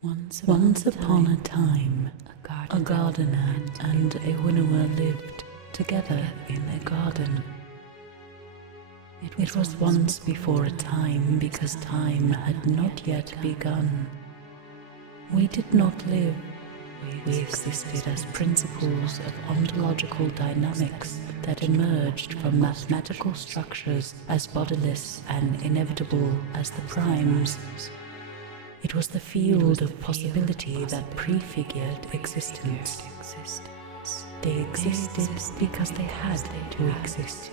Once upon a time, a gardener and a winnower lived together in a garden. It was once before a time, because time had not yet begun. We did not live. We existed as principles of ontological dynamics that emerged from mathematical structures as bodiless and inevitable as the primes. It was the field of possibility that prefigured existence. They existed because they had to exist.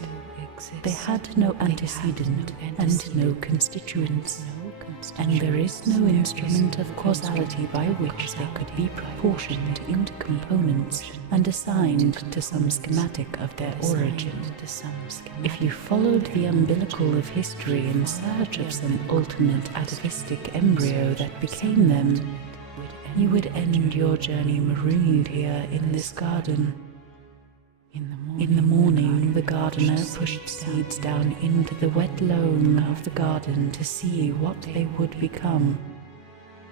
They had no antecedent and no constituents, and there is no instrument of causality by which they could be proportioned into components and assigned to some schematic of their origin. If you followed the umbilical of history in search of some ultimate atavistic embryo that became them, you would end your journey marooned here in this garden. In the morning, the gardener pushed seeds down into the wet loam of the garden to see what they would become.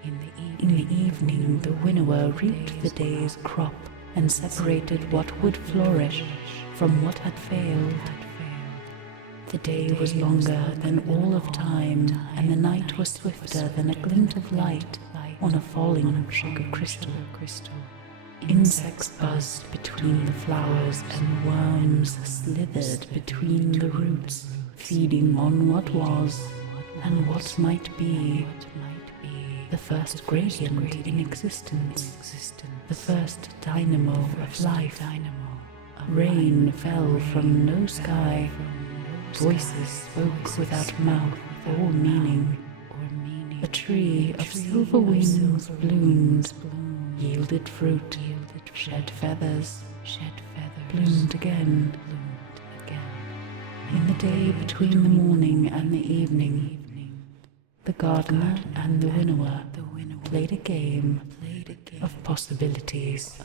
In the evening, the winnower reaped the day's crop and separated what would flourish from what had failed. The day was longer than all of time, and the night was swifter than a glint of light on a falling sugar crystal. Insects buzzed between the flowers, and worms slithered between the roots, feeding on what was and what might be. The first gradient in existence, the first dynamo of life. Rain fell from no sky. Voices spoke without mouth or meaning. A tree of silver wings bloomed, yielded fruit, shed feathers, bloomed again. In the day between the morning and the evening, the gardener and the winnower played a game of possibilities.